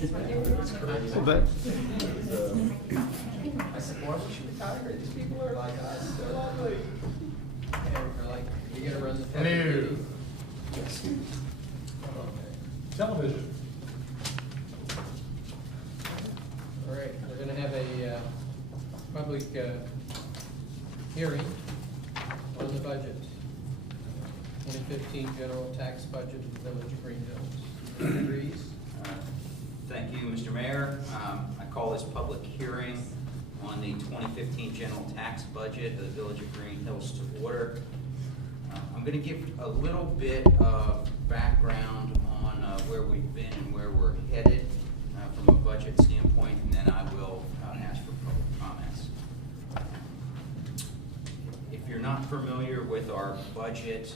little bit. I said, why don't you retire? These people are like us, they're lovely. And they're like, you're gonna run the. Hello. Yes. Television. All right, we're gonna have a public hearing on the budget. 2015 general tax budget of the Village of Green Hills. Mr. Rees? Thank you, Mr. Mayor. I call this public hearing on the 2015 general tax budget of the Village of Green Hills to order. I'm going to give a little bit of background on where we've been and where we're headed from a budget standpoint, and then I will ask for public comments. If you're not familiar with our budget,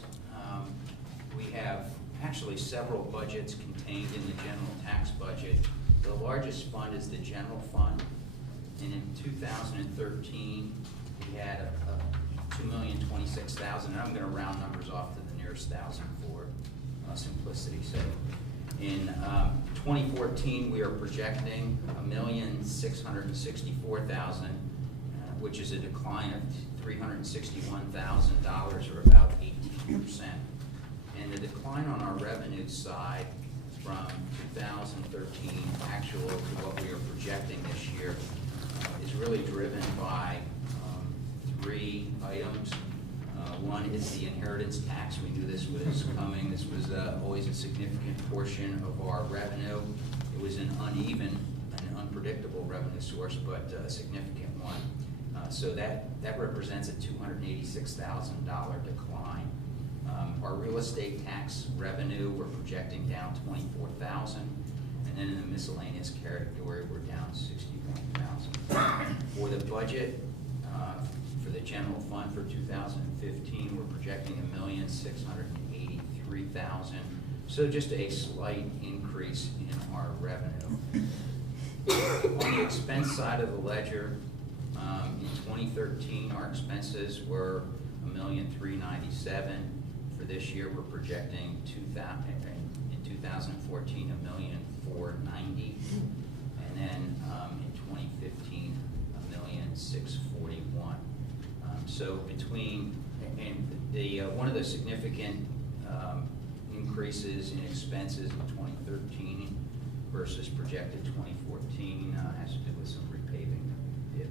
we have actually several budgets contained in the general tax budget. The largest fund is the general fund, and in 2013 we had a $2,026,000, and I'm going to round numbers off to the nearest thousand for simplicity's sake. In 2014 we are projecting $1,664,000, which is a decline of $361,000 or about 18%. And the decline on our revenue side from 2013 actual to what we are projecting this year is really driven by three items. One is the inheritance tax. We knew this was coming. This was always a significant portion of our revenue. It was an uneven and unpredictable revenue source, but a significant one. So that represents a $286,000 decline. Our real estate tax revenue, we're projecting down $24,000, and then in the miscellaneous category, we're down $61,000. For the budget, for the general fund for 2015, we're projecting $1,683,000. So just a slight increase in our revenue. On the expense side of the ledger, in 2013, our expenses were $1,397,000. For this year, we're projecting in 2014 $1,490,000, and then in 2015 $1,641,000. So between the one of the significant increases in expenses in 2013 versus projected 2014 has to do with some repaving that we did.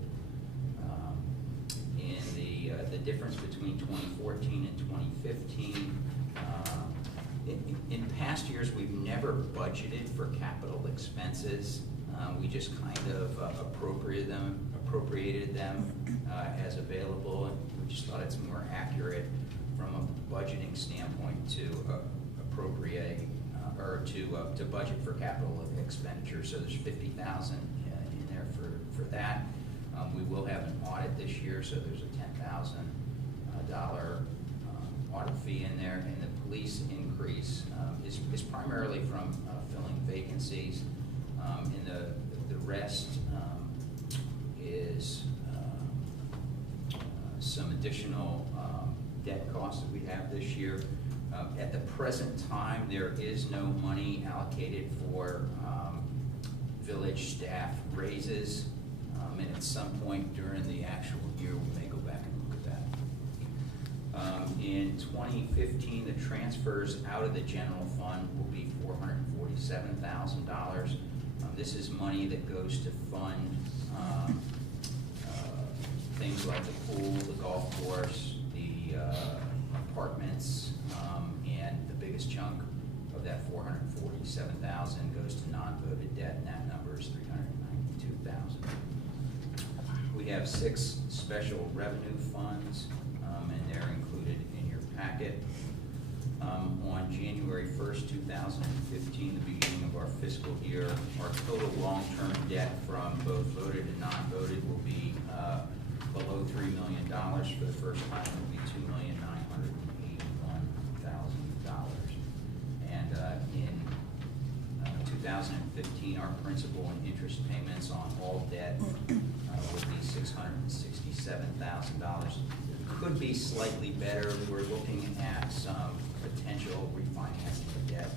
And the difference between 2014 and 2015, in past years we've never budgeted for capital expenses. We just kind of appropriated them as available, and we just thought it's more accurate from a budgeting standpoint to appropriate or to budget for capital expenditures. So there's $50,000 in there for that. We will have an audit this year, so there's a $10,000 audit fee in there, and the police increase is primarily from filling vacancies, and the rest is some additional debt costs that we have this year. At the present time, there is no money allocated for village staff raises. And at some point during the actual year, we may go back and look at that. In 2015, the transfers out of the general fund will be $447,000. This is money that goes to fund things like the pool, the golf course, the apartments, and the biggest chunk of that $447,000 goes to non-voted debt, and that number is $392,000. We have 6 special revenue funds, and they're included in your packet. On January 1st, 2015, the beginning of our fiscal year, our total long-term debt from both voted and non-voted will be below $3 million. For the first time, it will be $2,981,000. And in 2015, our principal and interest payments on all debt would be $667,000. Could be slightly better. We're looking at some potential refinancing of debt.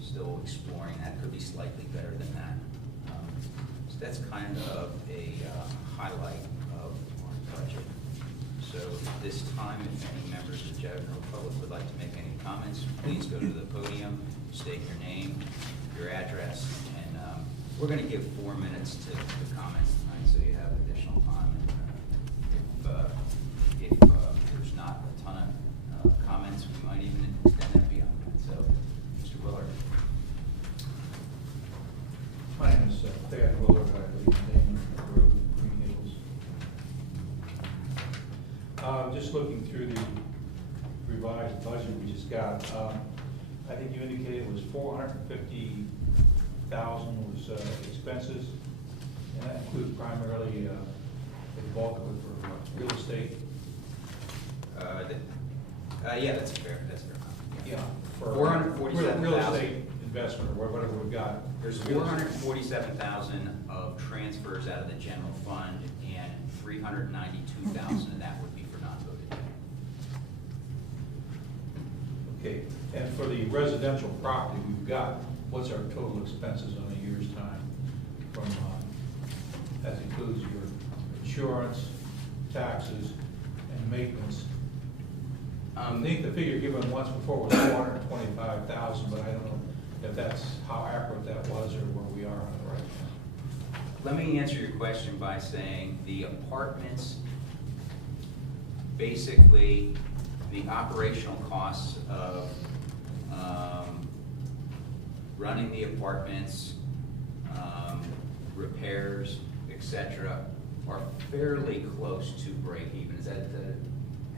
Still exploring that. Could be slightly better than that. that's kind of a highlight of our budget. So at this time, if any members of the general public would like to make any comments, please go to the podium, state your name, your address, and we're going to give 4 minutes to comments tonight, so you have additional time. If there's not a ton of comments, we might even extend that beyond that. So, Mr. Willard. My name is Thad Willard. I live in Damon Road, Green Hills. Just looking through the revised budget we just got, I think you indicated it was $450,000 was expenses, and that includes primarily the bulk of it for real estate. Yeah, that's fair. That's fair. Yeah, for $447,000. real estate investment or whatever we've got. There's $447,000 of transfers out of the general fund, and $392,000 of that would be for non-voted debt. Okay, and for the residential property we've got, what's our total expenses on a year's time? From, that includes your insurance, taxes, and maintenance. I think the figure given once before was $425,000, but I don't know if that's how accurate that was or where we are on it right now. Let me answer your question by saying the apartments, basically, the operational costs of running the apartments, repairs, etc., are fairly close to break even. Is that the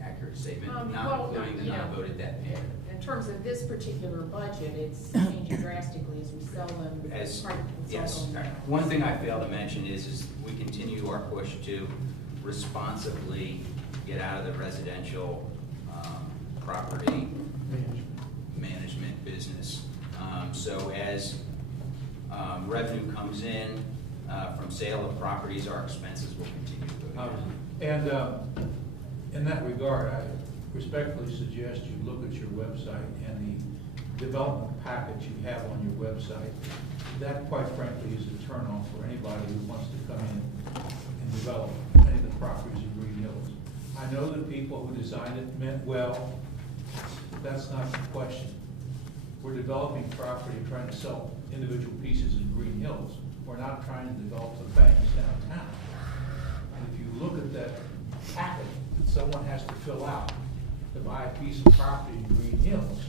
accurate statement? Not including the non-voted debt payment. In terms of this particular budget, it's changing drastically as we sell them. Yes. One thing I failed to mention is we continue our push to responsibly get out of the residential property management business. So as revenue comes in from sale of properties, our expenses will continue to go down. And in that regard, I respectfully suggest you look at your website and the development package you have on your website. That, quite frankly, is a turn-off for anybody who wants to come in and develop any of the properties in Green Hills. I know the people who designed it meant well. That's not the question. We're developing property, trying to sell individual pieces in Green Hills. We're not trying to develop the banks downtown. And if you look at that packet that someone has to fill out to buy a piece of property in Green Hills,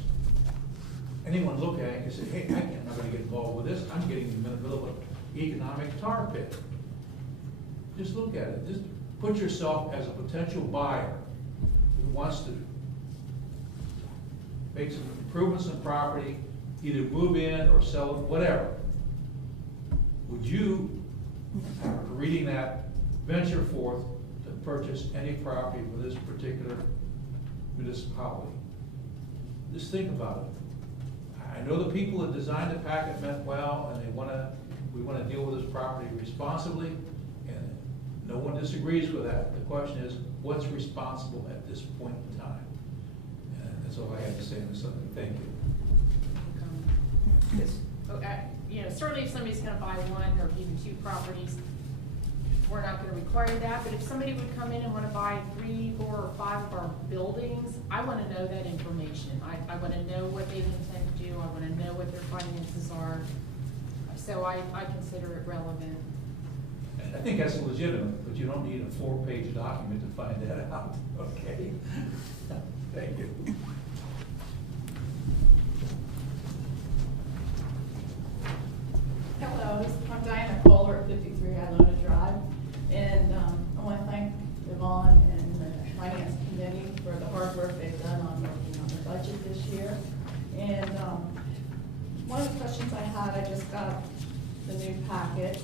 anyone look at it and say, hey, I'm not going to get involved with this. I'm getting in the middle of an economic tar pit. Just look at it. Just put yourself as a potential buyer who wants to make some improvements in property, either move in or sell it, whatever. Would you, after reading that, venture forth to purchase any property for this particular municipality? Just think about it. I know the people that designed the packet meant well, and we want to deal with this property responsibly, and no one disagrees with that. The question is, what's responsible at this point in time? And that's all I have to say on this subject. Thank you. Yes. Certainly if somebody's gonna buy one or even two properties, we're not gonna require that, but if somebody would come in and wanna buy 3, 4, or 5 of our buildings, I wanna know that information. I wanna know what they intend to do, I wanna know what their finances are, so I consider it relevant. I think that's legitimate, but you don't need a 4-page document to find that out, okay? Thank you. Hello, I'm Diana Kohler at 53 Ilona Drive, and I want to thank Yvonne and the Finance Committee for the hard work they've done on working on the budget this year. And one of the questions I had, I just got the new packet.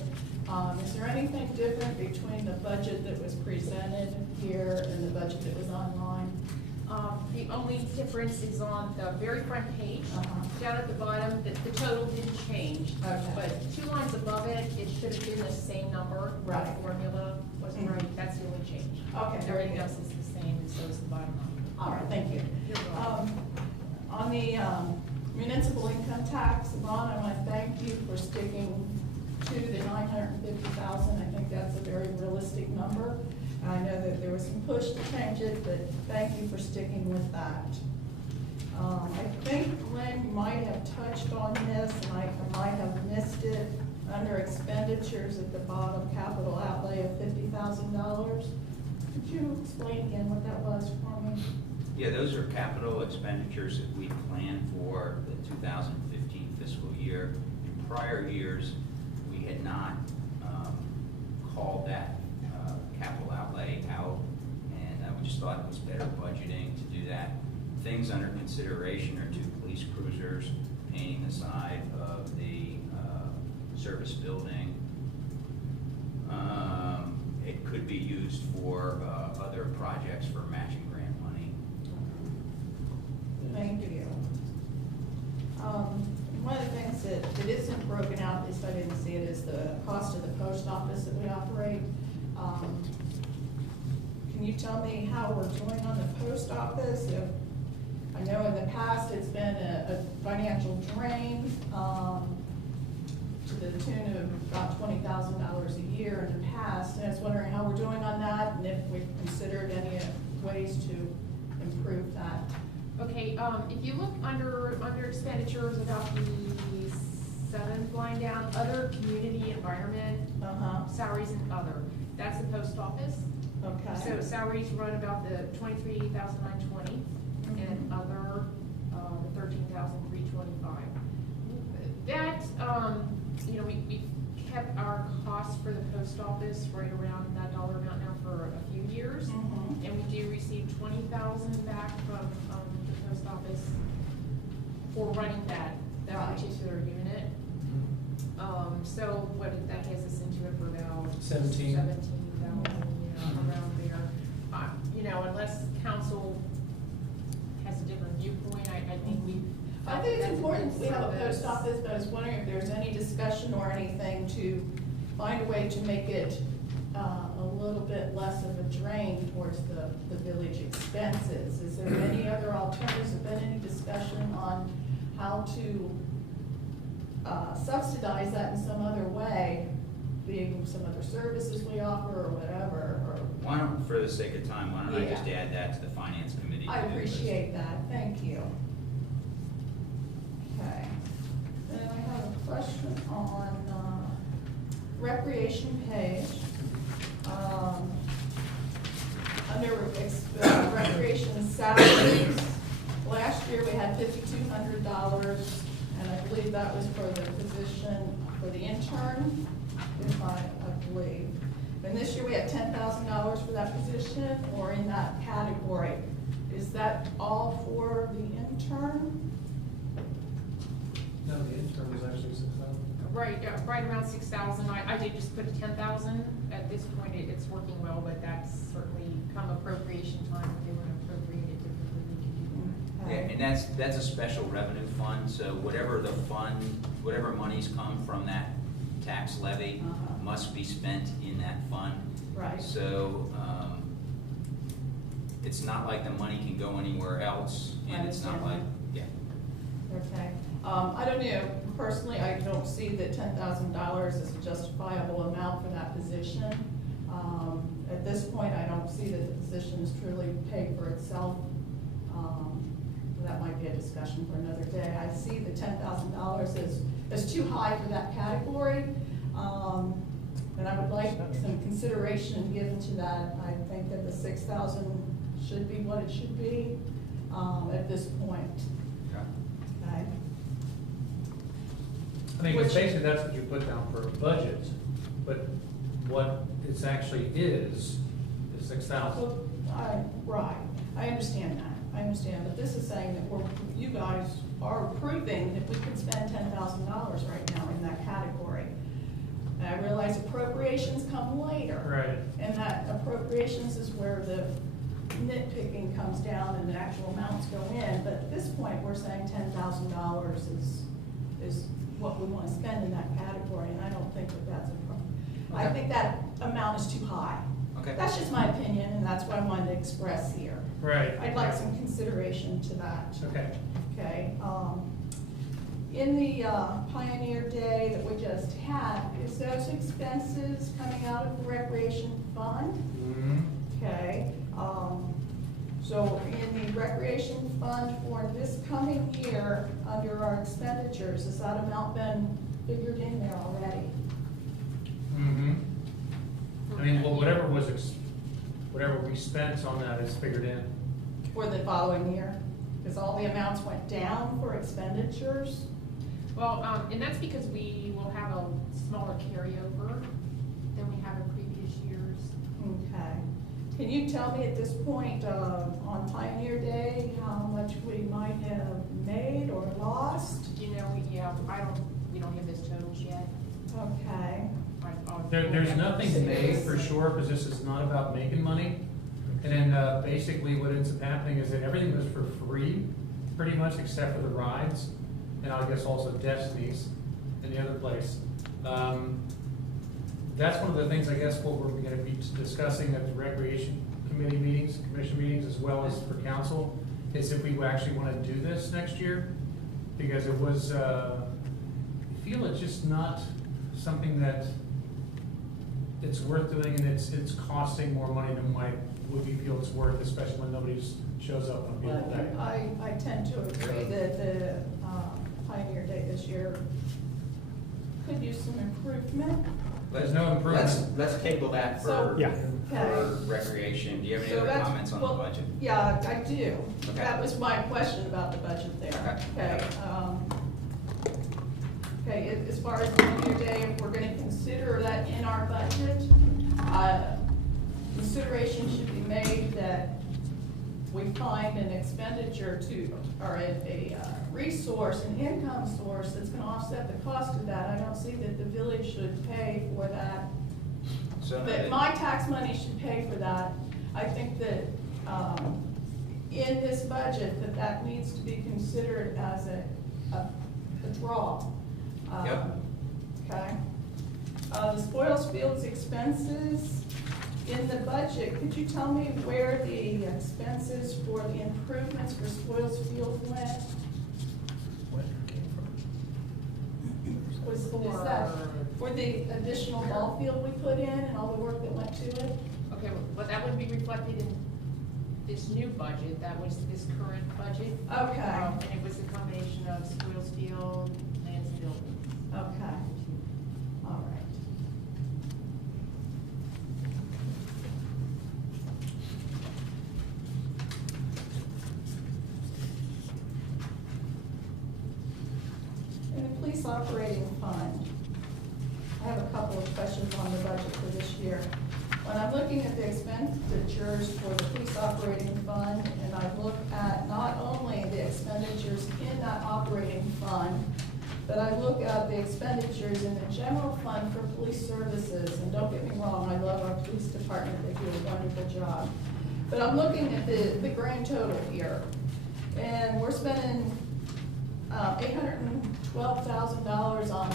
Is there anything different between the budget that was presented here and the budget that was online? The only difference is on the very front page, down at the bottom, the total didn't change. Okay. But 2 lines above it, it should have been the same number. Right. The formula wasn't right, that's the only change. Okay, very Everything good. else is the same, and so is the bottom line. All right, thank you. You're welcome. On the municipal income tax, Yvonne, I want to thank you for sticking to the $950,000 realistic number. I know that there was some push to change it, but thank you for sticking with that. I think Glenn, you might have touched on this, and I might have missed it. Under expenditures at the bottom, capital outlay of $50,000. Could you explain again what that was for me? Yeah, those are capital expenditures that we planned for the 2015 fiscal year. In prior years, we had not called that capital outlay out, and we just thought it was better budgeting to do that. Things under consideration are 2 police cruisers, painting the side of the service building. It could be used for other projects for matching grant money. Thank you. One of the things that isn't broken out, at least I didn't see it, is the cost of the post office that we operate. Can you tell me how we're doing on the post office? I know in the past it's been a financial drain to the tune of about $20,000 a year in the past. And I was wondering how we're doing on that and if we've considered any ways to improve that. Okay, if you look under expenditures about the 7th line down, other community environment, salaries and other, that's the post office. Okay. So salaries run about the $23,920 and other, the $13,325. That, you know, we kept our costs for the post office right around that dollar amount now for a few years. And we do receive $20,000 back from the post office for running that Right. particular unit. So what did that gets us into it for about 17. 17,000, around there. You know, unless council has a different viewpoint, I think we. I think it's that's important we have a service. post office, but I was wondering if there's any discussion or anything to find a way to make it a little bit less of a drain towards the village expenses. Is there any other alternatives? Have been any discussion on how to subsidize that in some other way, being some other services we offer or whatever? Or Why don't, for the sake of time, why don't I just Yeah. add that to the finance committee? I to-do list? appreciate that, thank you. Okay, then I have a question on recreation page. Under recreation salaries, last year we had $5,200, and I believe that was for the position, for the intern, if I believe. And this year we had $10,000 for that position, or in that category. Is that all for the intern? No, the intern was actually 6,000. Right, yeah, right around 6,000. I did just put 10,000. At this point, it's working well, but that's certainly come appropriation time. If they want to appropriate it differently, we can do that. Yeah, and that's a special revenue fund, so whatever the fund, whatever monies come from that tax levy must be spent in that fund. Right. So, it's not like the money can go anywhere else, and it's not like, yeah. Okay, I don't know, personally, I don't see that $10,000 is a justifiable amount for that position. At this point, I don't see that the position is truly paid for itself. That might be a discussion for another day. I see the $10,000 as too high for that category. And I would like some consideration given to that. I think that the 6,000 should be what it should be, at this point. Okay? I mean, basically, that's what you put down for a budget, but what it actually is 6,000. So, right, I understand that, but this is saying that you guys are approving that we can spend $10,000 right now in that category. And I realize appropriations come later. Right. And that appropriations is where the nitpicking comes down and the actual amounts go in, but at this point, we're saying $10,000 is what we want to spend in that category, and I don't think that that's a problem. I Okay. think that amount is too high. Okay. That's just my opinion, and that's what I wanted to express here. Right. I'd like some consideration to that. Okay. Okay, in the Pioneer Day that we just had, is those expenses coming out of the recreation fund? Okay, so in the recreation fund for this coming year, under our expenditures, has that amount been figured in there already? I mean, well, whatever was, whatever we spent on that is figured in. For the following year? Because all the amounts went down for expenditures? Well, and that's because we will have a smaller carryover than we have in previous years. Okay. Can you tell me at this point, on Pioneer Day, how much we might have made or lost? You know, we don't have this totals yet. Okay. There's nothing made for sure, because this is not about making money. And then basically what ends up happening is that everything was for free, pretty much, except for the rides, and I guess also Destiny's and the other place. That's one of the things, I guess, what we're gonna be discussing at the recreation committee meetings, commission meetings, as well as for council, is if we actually wanna do this next year. Because it was, I feel it's just not something that it's worth doing, and it's costing more money than what we feel it's worth, especially when nobody shows up on people day. I tend to agree that the Pioneer Day this year could use some improvement. There's no improvement. Let's table that for, So- for recreation. Do you have any So other that's- comments on well, the budget? Yeah, I do. Okay. That was my question about the budget there. Okay. Okay, as far as Pioneer Day, if we're gonna consider that in our budget, consideration should be made that we find an expenditure or a resource, an income source that's gonna offset the cost of that. I don't see that the village should pay for that. So That my tax money should pay for that. I think that, in this budget, that needs to be considered as a draw. Yep. Okay. The spoils fields expenses in the budget, could you tell me where the expenses for the improvements for spoils field went? Is that for the additional ball field we put in and all the work that went to it? Okay, well, that would be reflected in this new budget, that was this current budget. Okay, And it was a combination of spoils field, lands and buildings. okay, all right. In the police operating fund, I have a couple of questions on the budget for this year. When I'm looking at the expenditures for the police operating fund, and I look at not only the expenditures in that operating fund, but I look at the expenditures in the general fund for police services, and don't get me wrong, I love our police department, they do a wonderful job. But I'm looking at the grand total here, and we're spending $812,000 on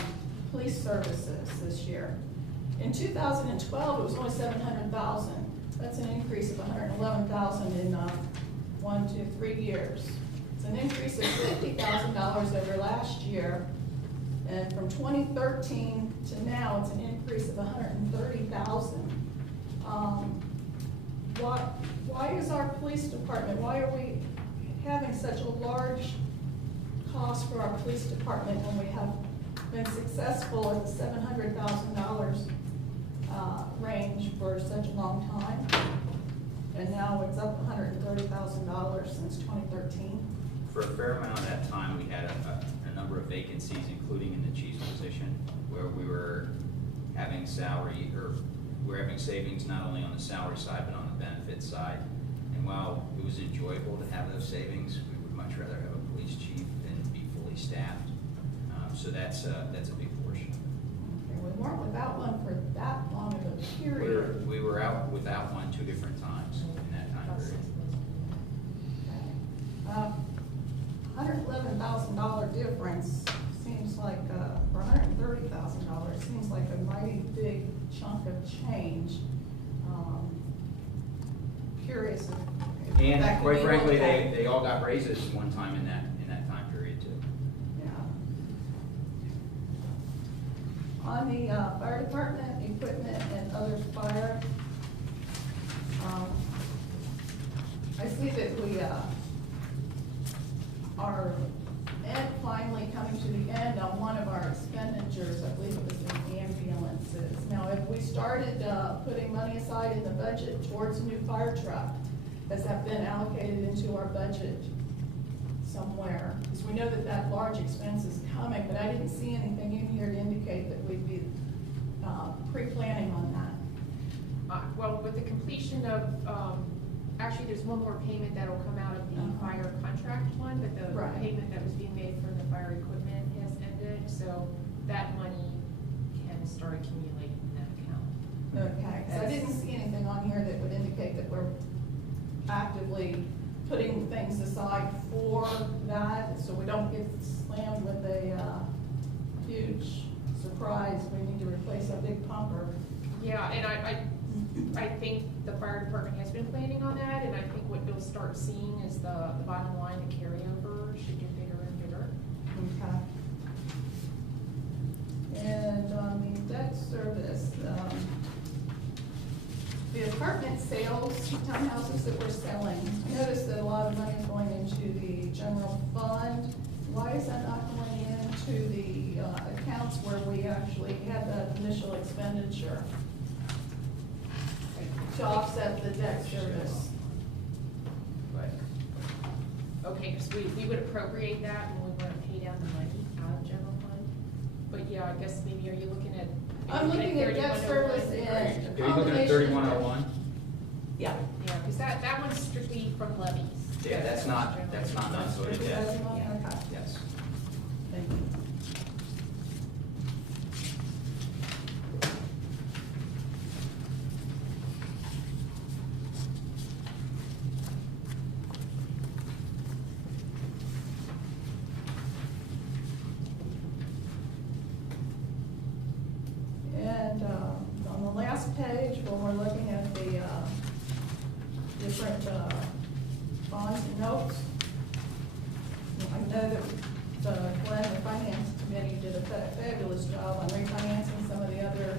police services this year. In 2012, it was only $700,000. That's an increase of $111,000 in 1, 2, 3 years. It's an increase of $50,000 over last year. And from 2013 to now, it's an increase of $130,000. Why is our police department, why are we having such a large cost for our police department when we have been successful at the $700,000 range for such a long time? And now it's up $130,000 since 2013. For a fair amount of that time, we had a number of vacancies, including in the chief's position, where we were having we're having savings not only on the salary side, but on the benefit side. And while it was enjoyable to have those savings, we would much rather have a police chief than be fully staffed. So that's a big portion. Okay, we weren't without one for that long of a period. We were out without one 2 different times in that time period. $111,000 difference seems like, or $130,000 seems like a mighty big chunk of change. Curious if that And could quite be frankly, looked at. they all got raises one time in that time period too. Yeah. On the fire department, equipment and other fire, I see that we are finally coming to the end on one of our expenditures. I believe it was in ambulances. Now, have we started putting money aside in the budget towards a new fire truck? Has that been allocated into our budget somewhere? Because we know that that large expense is coming, but I didn't see anything in here to indicate that we'd be pre-planning on that. Well, with the completion of, actually, there's one more payment that'll come out of the fire contract one, but the Right. payment that was being made from the fire equipment has ended, so that money can start accumulating in that account. Okay, so I didn't see anything on here that would indicate that we're actively putting things aside for that, so we don't get slammed with a huge surprise. We need to replace a big pumper. Yeah, and I think the fire department has been planning on that, and I think what you'll start seeing is the bottom line, the carryover should get bigger and bigger. Okay. And on the debt service, the apartment sales, townhouses that we're selling, I noticed that a lot of money is going into the general fund. Why is that not going into the accounts where we actually had that initial expenditure to offset the debt service? Okay, because we would appropriate that when we want to pay down the money out of general fund. But yeah, I guess maybe, are you looking at? I'm looking at debt service and Are a you looking at combination. 3101? Yeah. Yeah, because that one's strictly from levies. Yeah, that's not non-voted debt. Okay. Yes. Thank you. And on the last page, when we're looking at the different bonds and notes, I know that Glenn, the finance committee, did a fabulous job on refinancing some of the other,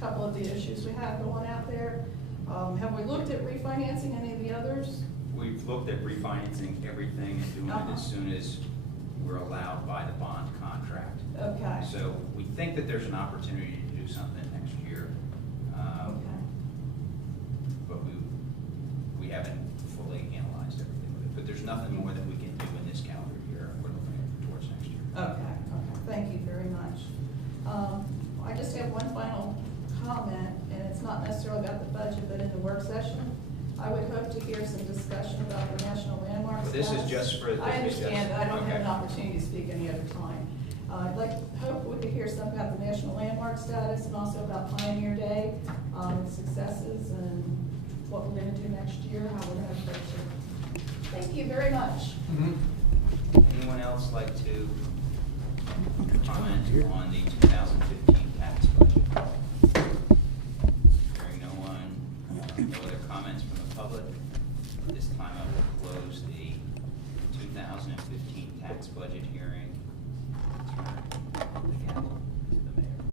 couple of the issues we have going out there. Have we looked at refinancing any of the others? We've looked at refinancing everything and doing it as soon as we're allowed by the bond contract. Okay. So we think that there's an opportunity to do something next year. Okay. But we haven't fully analyzed everything with it. But there's nothing more that we can do in this calendar year. We're looking at towards next year. Okay, thank you very much. I just have one final comment, and it's not necessarily about the budget, but in the work session, I would hope to hear some discussion about the national landmarks. But this is just for. I understand, I don't have an Okay. opportunity to speak any other time. Hope we could hear something about the national landmark status and also about Pioneer Day, successes and what we're gonna do next year, how we're gonna approach it. Thank you very much. Anyone else like to comment on the 2015 tax budget? Hearing no one, no other comments from the public. At this time, I will close the 2015 tax budget hearing. Turn